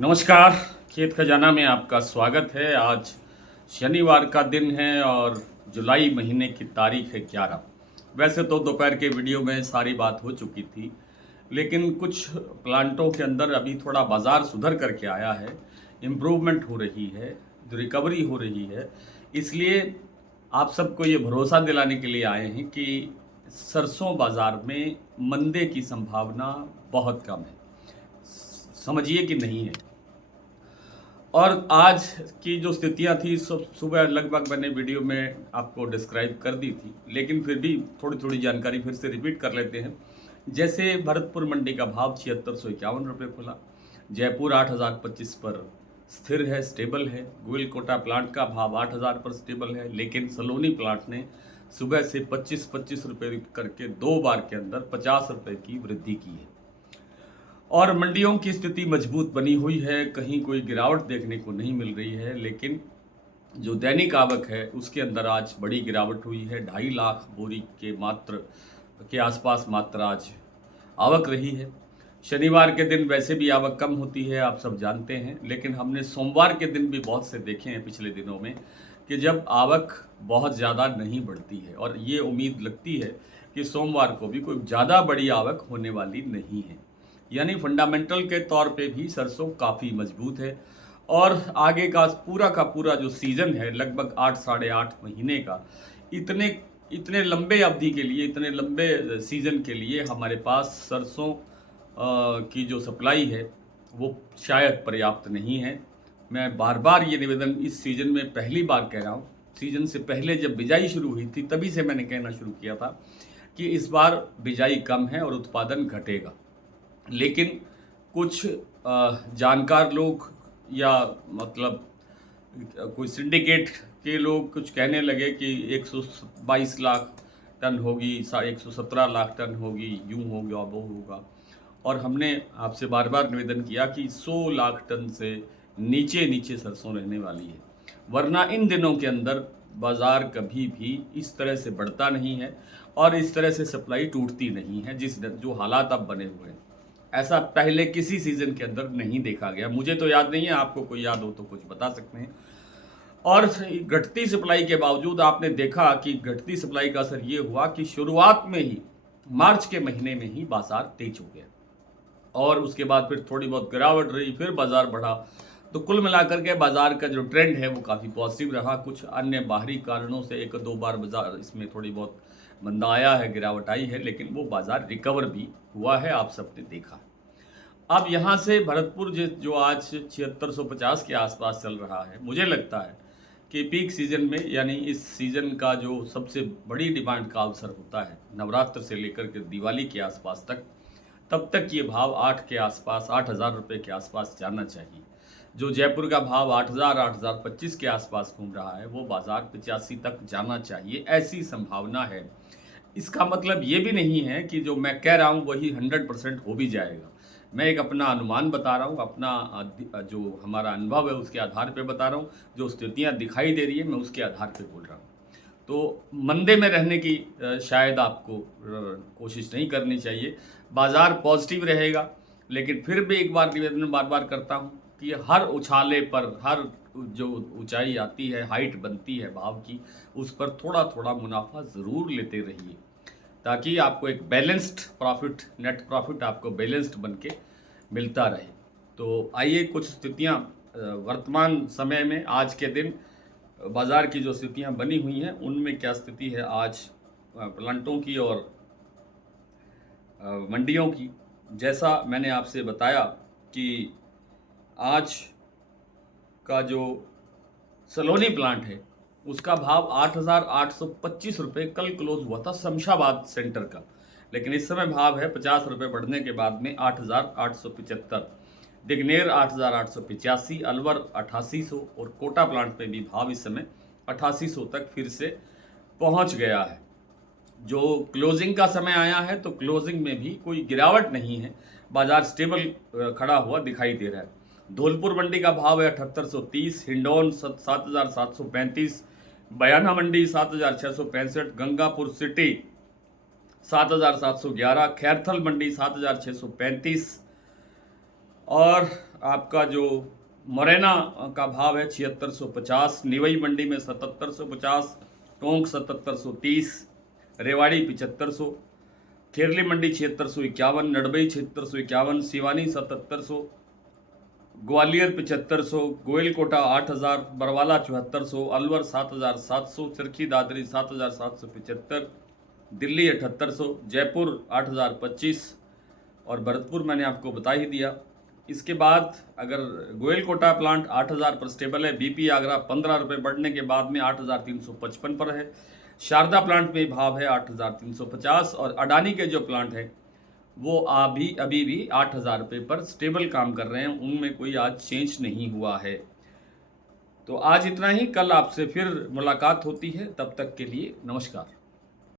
नमस्कार। खेत खजाना में आपका स्वागत है। आज शनिवार का दिन है और जुलाई महीने की तारीख है 11। वैसे तो दोपहर के वीडियो में सारी बात हो चुकी थी, लेकिन कुछ प्लांटों के अंदर अभी थोड़ा बाज़ार सुधर करके आया है, इम्प्रूवमेंट हो रही है, रिकवरी हो रही है। इसलिए आप सबको ये भरोसा दिलाने के लिए आए हैं कि सरसों बाज़ार में मंदे की संभावना बहुत कम है। समझिए कि नहीं है। और आज की जो स्थितियाँ थी सब सुबह लगभग मैंने वीडियो में आपको डिस्क्राइब कर दी थी, लेकिन फिर भी थोड़ी-थोड़ी जानकारी फिर से रिपीट कर लेते हैं। जैसे भरतपुर मंडी का भाव 7651 रुपये खुला, जयपुर 8025 पर स्थिर है, स्टेबल है। गोविलकोटा प्लांट का भाव 8000 पर स्टेबल है, लेकिन सलोनी प्लांट ने सुबह से 25-25 रुपये करके 2 बार के अंदर 50 रुपये की वृद्धि की है। और मंडियों की स्थिति मजबूत बनी हुई है, कहीं कोई गिरावट देखने को नहीं मिल रही है, लेकिन जो दैनिक आवक है उसके अंदर आज बड़ी गिरावट हुई है। 2.5 लाख बोरी के आसपास मात्र आज आवक रही है। शनिवार के दिन वैसे भी आवक कम होती है, आप सब जानते हैं, लेकिन हमने सोमवार के दिन भी बहुत से देखे हैं पिछले दिनों में कि जब आवक बहुत ज़्यादा नहीं बढ़ती है, और ये उम्मीद लगती है कि सोमवार को भी कोई ज़्यादा बड़ी आवक होने वाली नहीं है। यानी फंडामेंटल के तौर पे भी सरसों काफ़ी मजबूत है। और आगे का पूरा जो सीज़न है लगभग 8 साढ़े 8 महीने का, इतने इतने लंबे अवधि के लिए, इतने लंबे सीज़न के लिए हमारे पास सरसों की जो सप्लाई है वो शायद पर्याप्त नहीं है। मैं बार-बार ये निवेदन इस सीज़न में पहली बार कह रहा हूँ। सीज़न से पहले जब बिजाई शुरू हुई थी तभी से मैंने कहना शुरू किया था कि इस बार बिजाई कम है और उत्पादन घटेगा। लेकिन कुछ जानकार लोग या मतलब कोई सिंडिकेट के लोग कुछ कहने लगे कि 122 लाख टन होगी, 117 लाख टन होगी, यूँ होगा वो होगा। और हमने आपसे बार बार निवेदन किया कि 100 लाख टन से नीचे नीचे सरसों रहने वाली है, वरना इन दिनों के अंदर बाज़ार कभी भी इस तरह से बढ़ता नहीं है और इस तरह से सप्लाई टूटती नहीं है। जो हालात अब बने हुए हैं, ऐसा पहले किसी सीज़न के अंदर नहीं देखा गया। मुझे तो याद नहीं है, आपको कोई याद हो तो कुछ बता सकते हैं। और घटती सप्लाई के बावजूद आपने देखा कि घटती सप्लाई का असर ये हुआ कि शुरुआत में ही मार्च के महीने में ही बाजार तेज हो गया और उसके बाद फिर थोड़ी बहुत गिरावट रही, फिर बाजार बढ़ा। तो कुल मिलाकर के बाजार का जो ट्रेंड है वो काफ़ी पॉजिटिव रहा। कुछ अन्य बाहरी कारणों से एक दो बार बाजार इसमें थोड़ी बहुत मंदा आया है, गिरावट आई है, लेकिन वो बाजार रिकवर भी हुआ है, आप सबने देखा। अब यहाँ से भरतपुर जो आज 7650 के आसपास चल रहा है, मुझे लगता है कि पीक सीजन में, यानी इस सीजन का जो सबसे बड़ी डिमांड का अवसर होता है नवरात्र से लेकर के दिवाली के आसपास तक, तब तक ये भाव 8 के आसपास, 8000 रुपये के आसपास जाना चाहिए। जो जयपुर का भाव 8000 8025 के आसपास घूम रहा है, वो बाजार 85 तक जाना चाहिए, ऐसी संभावना है। इसका मतलब ये भी नहीं है कि जो मैं कह रहा हूँ वही 100% हो भी जाएगा। मैं एक अपना अनुमान बता रहा हूँ, अपना जो हमारा अनुभव है उसके आधार पे बता रहा हूँ, जो स्थितियाँ दिखाई दे रही है मैं उसके आधार पे बोल रहा हूँ। तो मंदे में रहने की शायद आपको कोशिश नहीं करनी चाहिए। बाज़ार पॉजिटिव रहेगा, लेकिन फिर भी एक बार निवेदन बार-बार करता हूँ कि हर उछाले पर, हर जो ऊँचाई आती है, हाइट बनती है भाव की, उस पर थोड़ा-थोड़ा मुनाफ़ा ज़रूर लेते रहिए, ताकि आपको एक बैलेंस्ड प्रॉफिट, नेट प्रॉफिट आपको बैलेंस्ड बन के मिलता रहे। तो आइए कुछ स्थितियाँ वर्तमान समय में, आज के दिन बाज़ार की जो स्थितियाँ बनी हुई हैं उनमें क्या स्थिति है आज प्लांटों की और मंडियों की। जैसा मैंने आपसे बताया कि आज का जो सलोनी प्लांट है उसका भाव 8825 रुपये कल क्लोज हुआ था शमशाबाद सेंटर का, लेकिन इस समय भाव है 50 रुपये बढ़ने के बाद में 8875। दिग्नेर 8885, अलवर 8800 और कोटा प्लांट में भी भाव इस समय 8800 तक फिर से पहुंच गया है। जो क्लोजिंग का समय आया है तो क्लोजिंग में भी कोई गिरावट नहीं है, बाजार स्टेबल खड़ा हुआ दिखाई दे रहा है। धौलपुर मंडी का भाव है 7830, हिंडौन 7735, बयाना मंडी 7665, गंगापुर सिटी 7711, खैरथल मंडी 7635 और आपका जो मुरैना का भाव है 7650, निवई मंडी में 7750, टोंक 7730, रेवाड़ी 7500, खेरली मंडी 7651, नडबई 7651, सिवानी 7700, ग्वालियर 7500, गोयलकोटा 8000, बरवाला 7400, अलवर 7700, चरखी दादरी 7775, दिल्ली 7800, जयपुर 8025 और भरतपुर मैंने आपको बता ही दिया। इसके बाद अगर गोयलकोटा प्लांट 8000 पर स्टेबल है, बीपी आगरा 15 रुपये बढ़ने के बाद में 8355 पर है, शारदा प्लांट में भाव है 8350 और अडानी के जो प्लांट है वो अभी भी 8000 रुपये पर स्टेबल काम कर रहे हैं, उनमें कोई आज चेंज नहीं हुआ है। तो आज इतना ही, कल आपसे फिर मुलाकात होती है, तब तक के लिए नमस्कार।